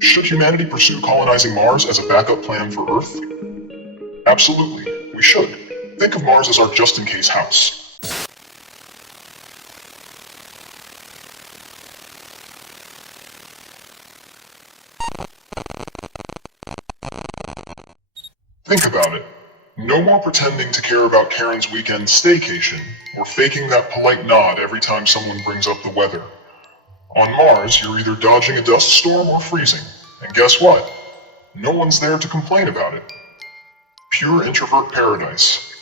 Should humanity pursue colonizing Mars as a backup plan for Earth? Absolutely, we should. Think of Mars as our just-in-case house. Think about it. No more pretending to care about Karen's weekend staycation, or faking that polite nod every time someone brings up the weather. On Mars, you're either dodging a dust storm or freezing, and guess what? No one's there to complain about it. Pure introvert paradise.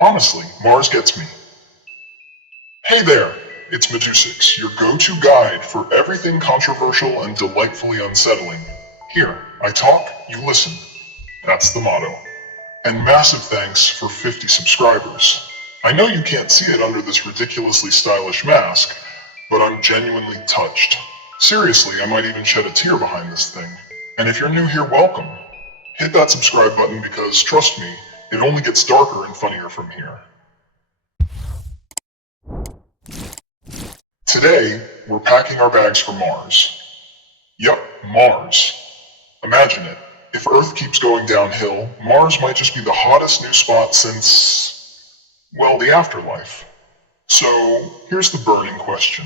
Honestly, Mars gets me. Hey there, it's Medusux, your go-to guide for everything controversial and delightfully unsettling. Here, I talk, you listen. That's the motto. And massive thanks for 50 subscribers. I know you can't see it under this ridiculously stylish mask, but I'm genuinely touched. Seriously, I might even shed a tear behind this thing. And if you're new here, welcome. Hit that subscribe button because, trust me, it only gets darker and funnier from here. Today, we're packing our bags for Mars. Yup, Mars. Imagine it. If Earth keeps going downhill, Mars might just be the hottest new spot since, well, the afterlife. So, here's the burning question.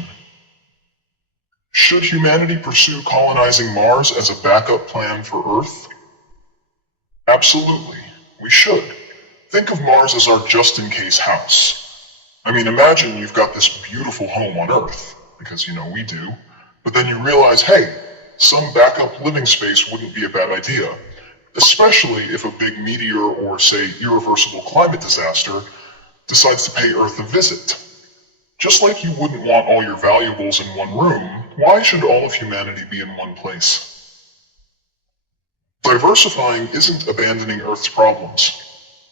Should humanity pursue colonizing Mars as a backup plan for Earth? Absolutely, we should. Think of Mars as our just-in-case house. I mean, imagine you've got this beautiful home on Earth, because you know we do, but then you realize, hey, some backup living space wouldn't be a bad idea, especially if a big meteor or, say, irreversible climate disaster decides to pay Earth a visit. Just like you wouldn't want all your valuables in one room, why should all of humanity be in one place? Diversifying isn't abandoning Earth's problems.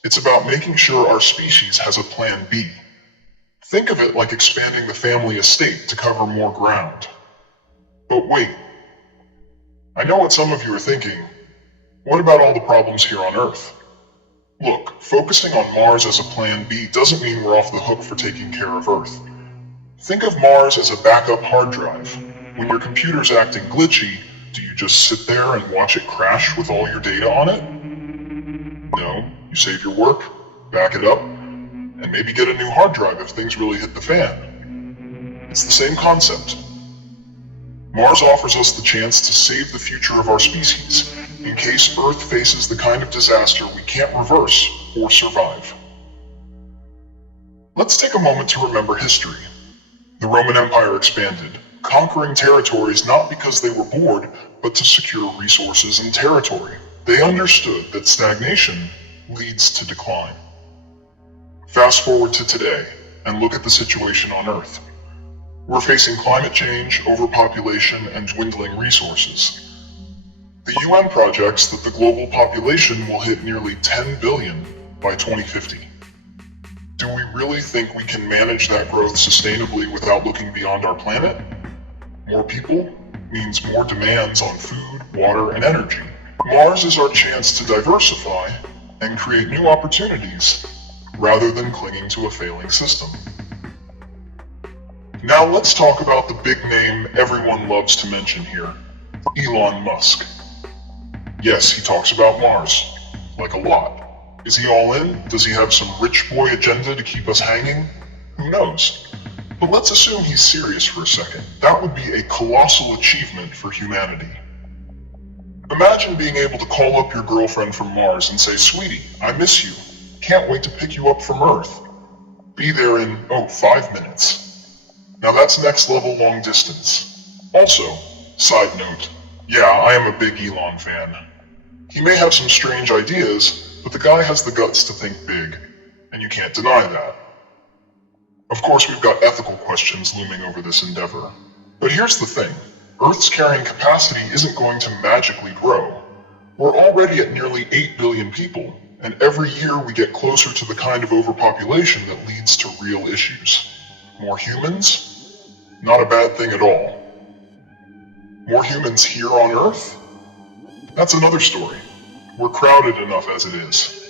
It's about making sure our species has a plan B. Think of it like expanding the family estate to cover more ground. But wait, I know what some of you are thinking. What about all the problems here on Earth? Look, focusing on Mars as a plan B doesn't mean we're off the hook for taking care of Earth. Think of Mars as a backup hard drive. When your computer's acting glitchy, do you just sit there and watch it crash with all your data on it? No, you save your work, back it up, and maybe get a new hard drive if things really hit the fan. It's the same concept. Mars offers us the chance to save the future of our species, in case Earth faces the kind of disaster we can't reverse or survive. Let's take a moment to remember history. The Roman Empire expanded, conquering territories not because they were bored, but to secure resources and territory. They understood that stagnation leads to decline. Fast forward to today, and look at the situation on Earth. We're facing climate change, overpopulation, and dwindling resources. The UN projects that the global population will hit nearly 10 billion by 2050. Do we really think we can manage that growth sustainably without looking beyond our planet? More people means more demands on food, water, and energy. Mars is our chance to diversify and create new opportunities rather than clinging to a failing system. Now let's talk about the big name everyone loves to mention here, Elon Musk. Yes, he talks about Mars, like a lot. Is he all in? Does he have some rich boy agenda to keep us hanging? Who knows? But let's assume he's serious for a second. That would be a colossal achievement for humanity. Imagine being able to call up your girlfriend from Mars and say, "Sweetie, I miss you. Can't wait to pick you up from Earth. Be there in, 5 minutes." Now that's next level long distance. Also, side note, yeah, I am a big Elon fan. He may have some strange ideas, but the guy has the guts to think big, and you can't deny that. Of course, we've got ethical questions looming over this endeavor. But here's the thing, Earth's carrying capacity isn't going to magically grow. We're already at nearly 8 billion people, and every year we get closer to the kind of overpopulation that leads to real issues. More humans? Not a bad thing at all. More humans here on Earth? That's another story. We're crowded enough as it is.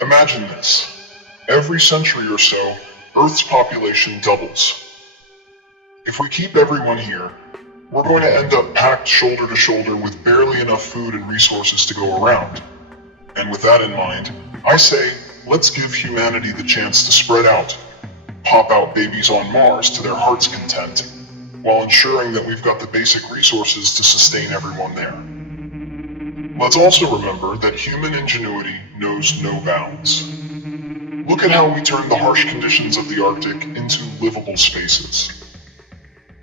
Imagine this. Every century or so, Earth's population doubles. If we keep everyone here, we're going to end up packed shoulder to shoulder with barely enough food and resources to go around. And with that in mind, I say, let's give humanity the chance to spread out, pop out babies on Mars to their heart's content, while ensuring that we've got the basic resources to sustain everyone there. Let's also remember that human ingenuity knows no bounds. Look at how we turned the harsh conditions of the Arctic into livable spaces.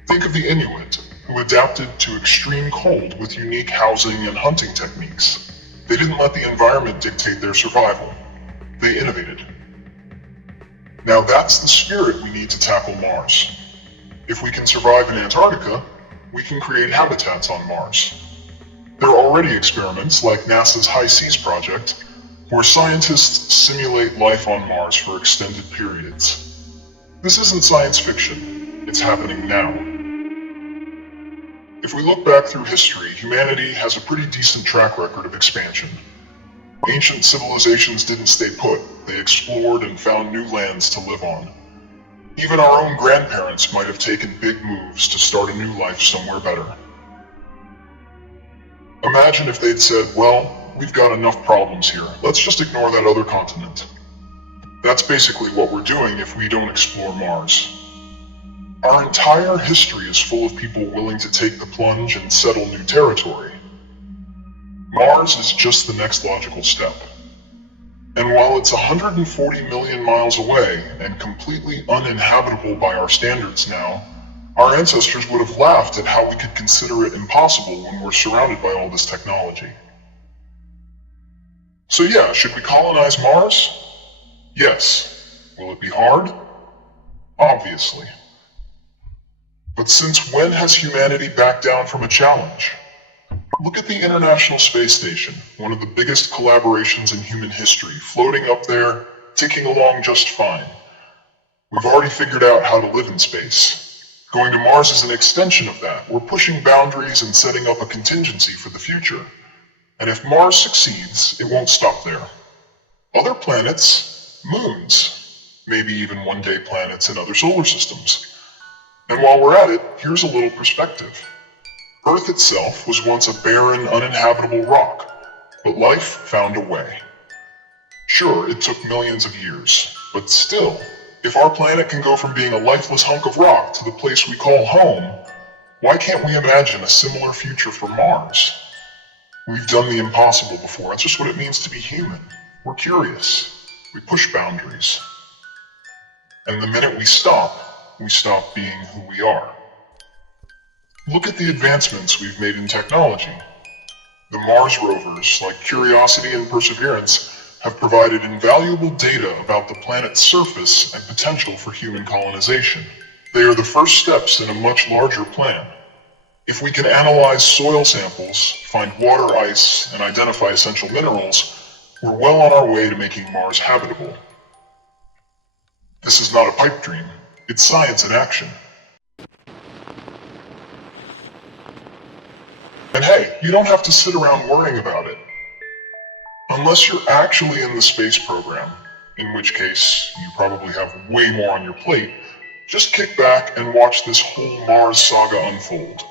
Think of the Inuit, who adapted to extreme cold with unique housing and hunting techniques. They didn't let the environment dictate their survival. They innovated. Now that's the spirit we need to tackle Mars. If we can survive in Antarctica, we can create habitats on Mars. There are already experiments like NASA's High Seas project, where scientists simulate life on Mars for extended periods. This isn't science fiction, it's happening now. If we look back through history, humanity has a pretty decent track record of expansion. Ancient civilizations didn't stay put, they explored and found new lands to live on. Even our own grandparents might have taken big moves to start a new life somewhere better. Imagine if they'd said, well, we've got enough problems here, let's just ignore that other continent. That's basically what we're doing if we don't explore Mars. Our entire history is full of people willing to take the plunge and settle new territory. Mars is just the next logical step. And while it's 140 million miles away and completely uninhabitable by our standards now, our ancestors would have laughed at how we could consider it impossible when we're surrounded by all this technology. So yeah, should we colonize Mars? Yes. Will it be hard? Obviously. But since when has humanity backed down from a challenge? Look at the International Space Station, one of the biggest collaborations in human history, floating up there, ticking along just fine. We've already figured out how to live in space. Going to Mars is an extension of that. We're pushing boundaries and setting up a contingency for the future. And if Mars succeeds, it won't stop there. Other planets, moons, maybe even one-day planets in other solar systems. And while we're at it, here's a little perspective. Earth itself was once a barren, uninhabitable rock, but life found a way. Sure, it took millions of years, but still, if our planet can go from being a lifeless hunk of rock to the place we call home, why can't we imagine a similar future for Mars? We've done the impossible before. That's just what it means to be human. We're curious. We push boundaries. And the minute we stop being who we are. Look at the advancements we've made in technology. The Mars rovers, like Curiosity and Perseverance, have provided invaluable data about the planet's surface and potential for human colonization. They are the first steps in a much larger plan. If we can analyze soil samples, find water ice, and identify essential minerals, we're well on our way to making Mars habitable. This is not a pipe dream. It's science in action. And hey, you don't have to sit around worrying about it. Unless you're actually in the space program, in which case you probably have way more on your plate, just kick back and watch this whole Mars saga unfold.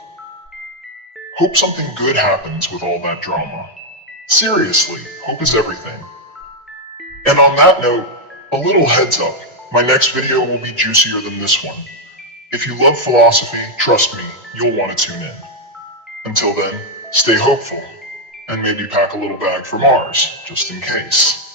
Hope something good happens with all that drama. Seriously, hope is everything. And on that note, a little heads up. My next video will be juicier than this one. If you love philosophy, trust me, you'll want to tune in. Until then, stay hopeful, and maybe pack a little bag for Mars, just in case.